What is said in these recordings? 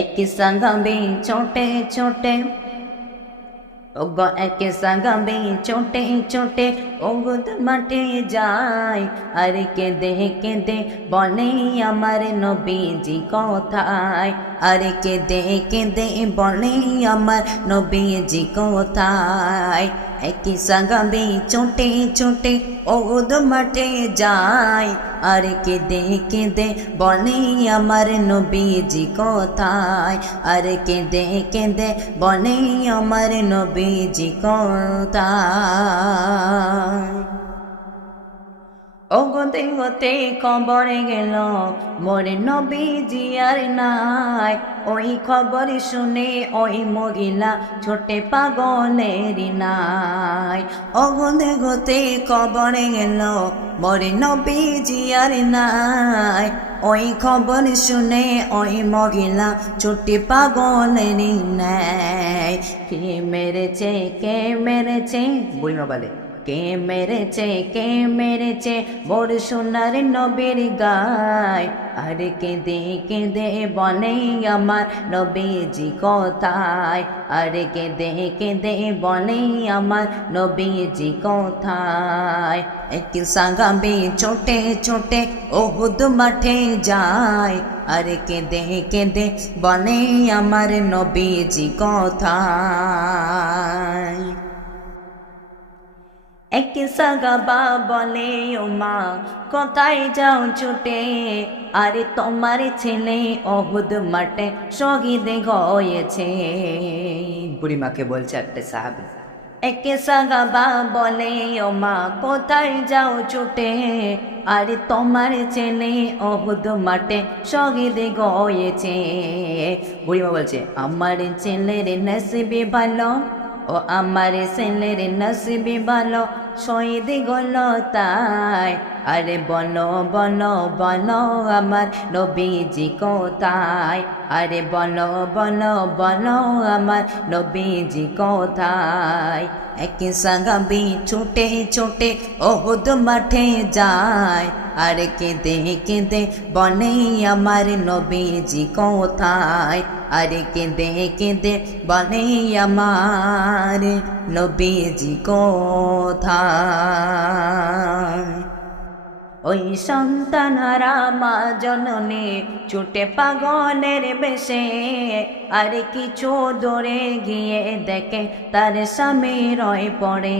এক সঙ্গমে ছোটে ছোটে ওগো এক সঙ্গমে ছোটে ছোটে ওগুদ মাঠে যায় আর কেঁদে কেঁদে বলে আমার নবীজি কথায়? আর কেঁদে কেঁদে বলে আমার নবীজি কথায়? একই সঙ্গমে ছোটে ছোটে ওগুদ মাঠে যায় আর কেঁদে কেঁদে বলে আমার নবীজি কথায়? আর কেঁদে কেঁদে বলে আমার নবীজি কথায়? ওগতে হতে খবরে গেল, মোরে নবীজি আর নাই। ওই খবর শুনে ওই মহিলা ছোটে পাগলের নাই। ওগতে হতে খবরে গেল, মোরে নবীজি আর নাই। ওই খবর শুনে ওই মহিলা ছোটে পাগলের নাই। কে মেরেছে কে মেরেছে? বলে। কে মেরেছে কে মেরেছে? মোর সোনার নবীর গায়। আরে কেঁদে কেঁদে বলে আমার নবীজি কথায়? আরে কেঁদে কেঁদে বলে আমার নবীজি কথায়? একটি সাগামে ছোটে ছোটে ওহুদ মাঠে যায়। আরে কেঁদে কেঁদে বলে আমার নবীজি কথায়? এক সাগাবা বলে ও মা কোথায় যাও ছুটে? আরে তোমার ছেলে অহুদ মাঠে শহীদ হয়েছে। বুড়িমাকে বলছে একটা সাহাবি। একে সাগাবা বলে ও মা কোথায় যাও ছুটে? আরে তোমার ছেলে অহুদ মাঠে শহীদ হয়েছে। বুড়িমা বলছে আমার ছেলের নসিবে ভালো ও আমার ছেলের নসিবে ভালো শহীদ গল তাই আরে বলো বলো বলো আমার নবীজি কোথায়? আরে বলো বলো বলো আমার নবীজি কোথায়? এক সাগাবি ছোটে ছোটে ওহুদ মাঠে যায়। আর কেঁদে কেঁদে বনে আমার নবীজি কোথায়? আর কেঁদে কেঁদে বনে আমার নবীজি কোথায়? ওই সন্তানারা মা জননে ছুটে পাগলের বেশে আর কিছু দূরে গিয়ে দেখে তার স্বামী রয় পড়ে।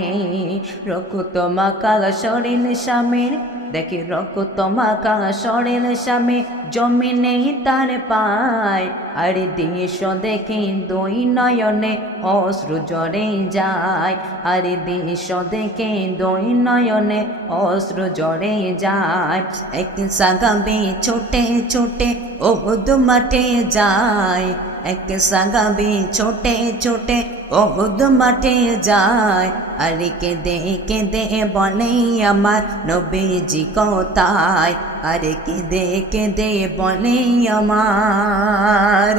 রকুত মাকা শরীর স্বামীর দেখি রকুত মাকা শরীর স্বামী জমিনে তার পায়। আর দৃশ্য দেখে দুই নয়নে অশ্রু জড়ে যায়। আর দৃশ্য দেখে দুই নয়নে অশ্রু জড়ে যায়। এক সাগাবে ছোটে ছোটে ওহুদ মাঠে যায়। এক সাগাবে ছোটে ছোটে ওহুদ মাঠে যায়। আর কেঁদে কেঁদে বলে আমার নবীজি কোথায় আরে কেঁদে কেঁদে বলে আমার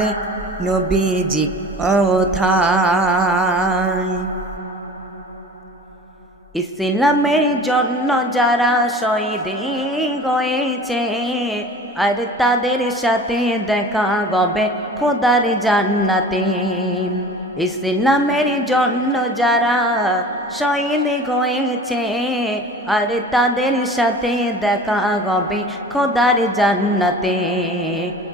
নবীজি কোথায় ইসলামের জন্য যারা শহীদ গয়েছে আর তাদের সাথে দেখা গবে খোদার জান্নাতে। ইসলামের জন্য যারা শহীদ হয়েছে আর তাদের সাথে দেখা গবে খোদার জান্নাতে।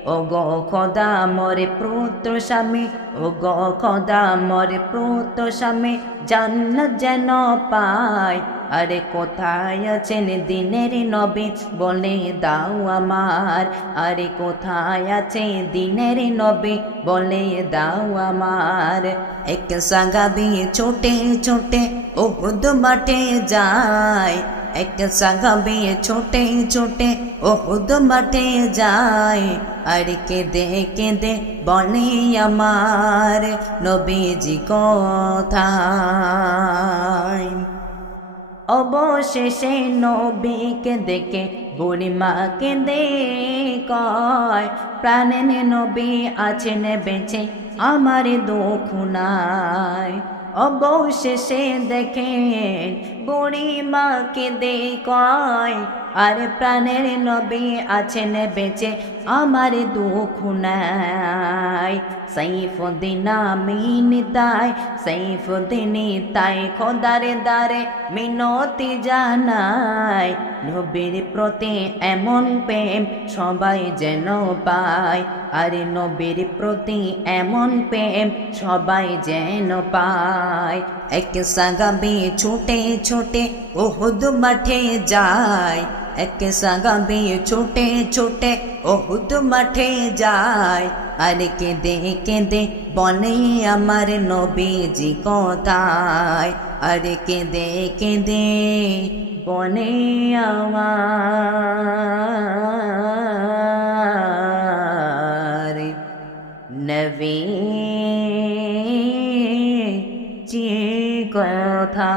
ও গো খোদা মরে পুত্র স্বামী ও গো খোদা মরে পুত্র স্বামী, জান্নাত যেন পায় আরে কোথায় আছেন দিনের নবী বলে দাও আমার। আরে কোথায় আছে দিনের নবী বলে দাও আমার। এক সাগাবি ছোটে ছোটে ও বুধ মাঠে যায়। এক সাগাবি ছোটে ছোটে ও বুধ মাঠে যায়। আর কেঁদে কেঁদে বলে আমার নবীজি কোথায় অবশেষে নবীকে দেখে বুড়িমা কেঁদে কয় প্রাণেন নবী আছেন বেঁচে আমার দুঃখ নাই অবশেষে দেখেন বুড়িমা কেঁদে কয় আর প্রাণের নবী আছেন বেঁচে, আমার দুঃখ নাই। সাইফুদ্দিন আমিন তাই, সাইফুদ্দিন তাই খোদারে দারে মিনতি জানাই। নবীর প্রতি এমন প্রেম সবাই যেন পায়, আরে নবীর প্রতি এমন প্রেম সবাই যেন পায়। এক সাগাবে ছোটে ছুটে ওহুদ মাঠে যায় এক সাগাবে ছোটে ছোটে ওহুদ মাঠে যায় আর কেঁদে কেঁদে বলে আমার নবীজি কথায় আর কেঁদে কেঁদে বলে আমার নবী জি কথা